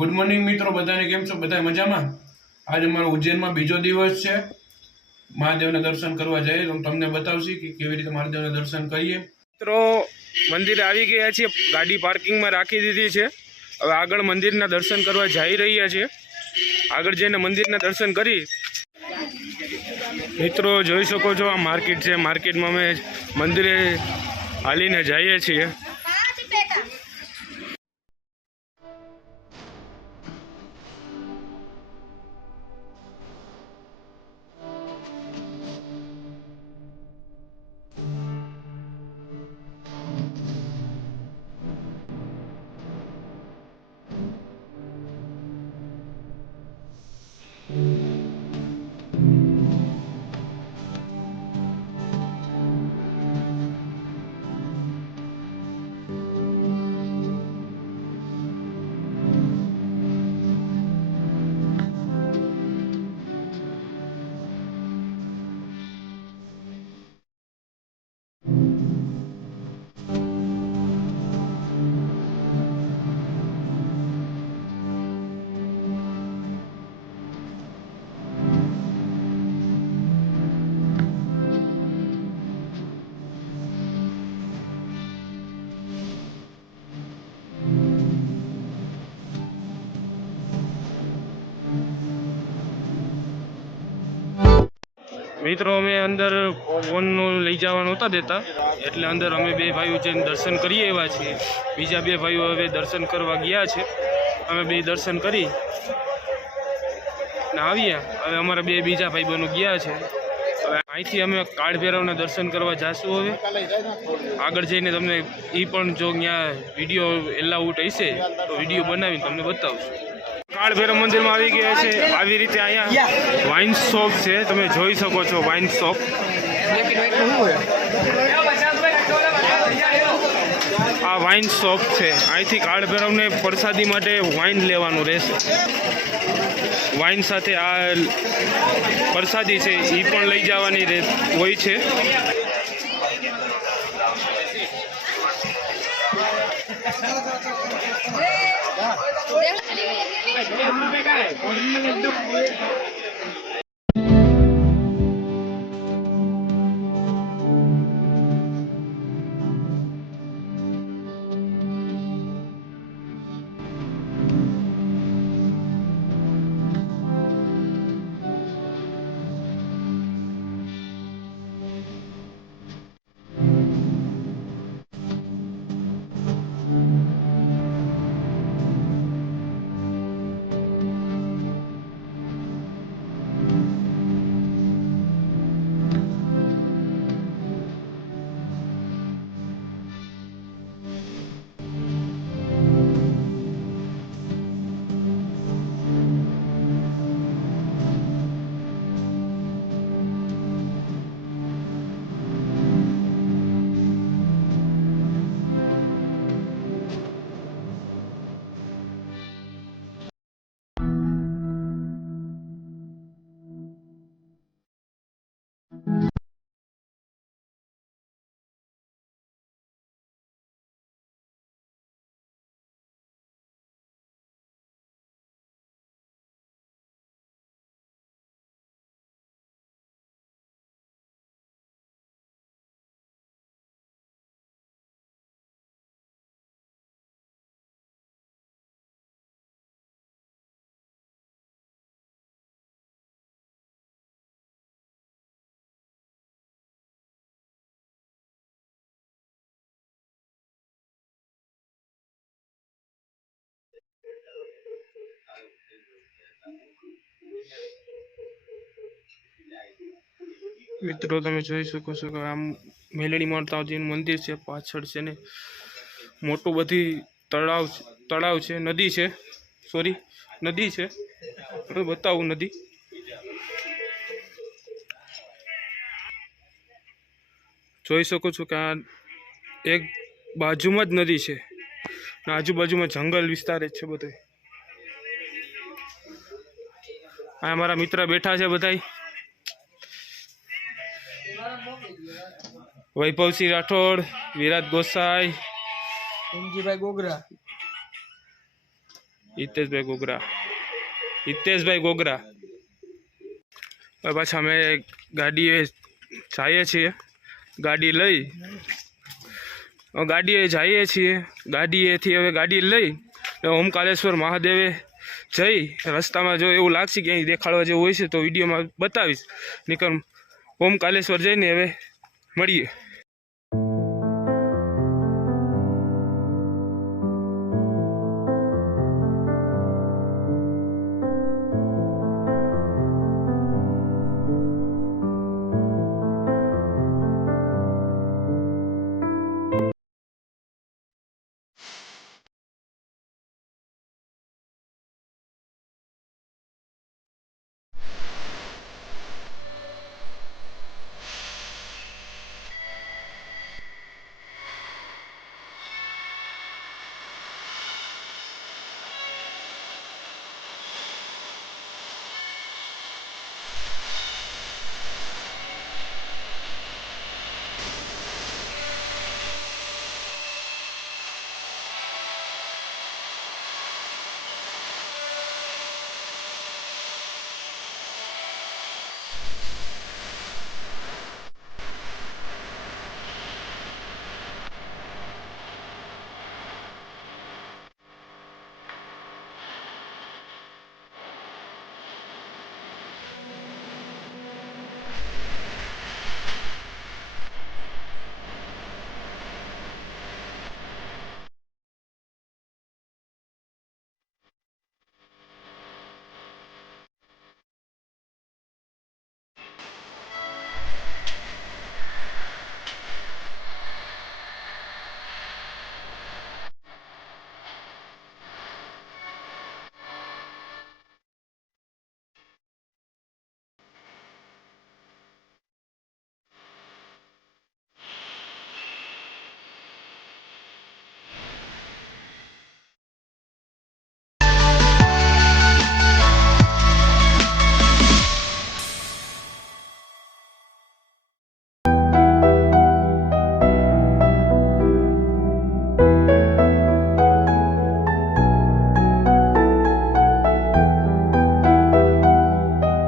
Good morning મિત્રો, બધાને કેમ છો? બધા મજામાં? આજે અમારો ઉજ્જૈનમાં બીજો દિવસ છે. મહાદેવના દર્શન કરવા જઈએ તો તમને બતાવશી કે કેવી રીતે મહાદેવના દર્શન કરીએ. મિત્રો મંદિરે આવી ગયા છીએ, ગાડી પાર્કિંગમાં રાખી દીધી છે. હવે આગળ મંદિરના દર્શન કરવા જઈ રહ્યા છીએ. આગળ જઈને મંદિરના દર્શન કરી મિત્રો જોઈ શકો છો, આ માર્કેટ છે. માર્કેટમાં અમે મંદિરે હાલીને જઈએ છીએ. મિત્રો અમે અંદર ફોનનું લઈ જવા નહોતા દેતા, એટલે અંદર અમે બે ભાઈઓ જઈને દર્શન કરીએ એવા છીએ. બીજા બે ભાઈઓ હવે દર્શન કરવા ગયા છે. અમે બે દર્શન કરી ને આવ્યા. હવે અમારા બે બીજા ભાઈ બહેનો ગયા છે. હવે અહીંથી અમે કાળ ભૈરવના દર્શન કરવા જઈશું. હવે આગળ જઈને તમને એ પણ જો ત્યાં વિડીયો એલાઉટ હશે તો વિડીયો બનાવીને તમને બતાવશું. કાળ ભૈરવ મંદિરમાં આવી ગયા છે. આવી રીતે અહીંયા વાઇન શોપ છે, તમે જોઈ શકો છો. વાઇન શોપ આ વાઇન શોપ છે. અહીંથી કાળ ભૈરવને પ્રસાદી માટે વાઇન લેવાનું રહેશે. વાઇન સાથે આ પ્રસાદી છે એ પણ લઈ જવાની હોય છે. મિત્રો તમે જોઈ શકો છો કે આમ મેલડી માતાજીનું મંદિર છે. પાછળ છે ને મોટું બધી તળાવ છે, નદી છે. સોરી, નદી છે. બતાવું નદી. જોઈ શકો છો કે આ એક બાજુમાં જ નદી છે, આજુબાજુમાં જંગલ વિસ્તાર જ છે બધો. આ અમારા મિત્ર બેઠા છે બધા. વૈભવસિંહ રાઠોડ, વિરાટ ગોસાઈ, એમજીભાઈ ગોગરા, હિતેશભાઈ ગોગરા, હિતેશભાઈ ગોગરા. હવે પાછા અમે ગાડીએ જઈએ છીએ, ગાડીએ જઈએ છીએ. ગાડીએથી હવે ગાડી લઈ ઓમકારેશ્વર મહાદેવે જઈ રસ્તામાં જો એવું લાગશે કે અહીં દેખાડવા જેવું હોય છે તો વિડીયોમાં બતાવીશ. નીકળ ઓમકારેશ્વર જઈને હવે મળીએ.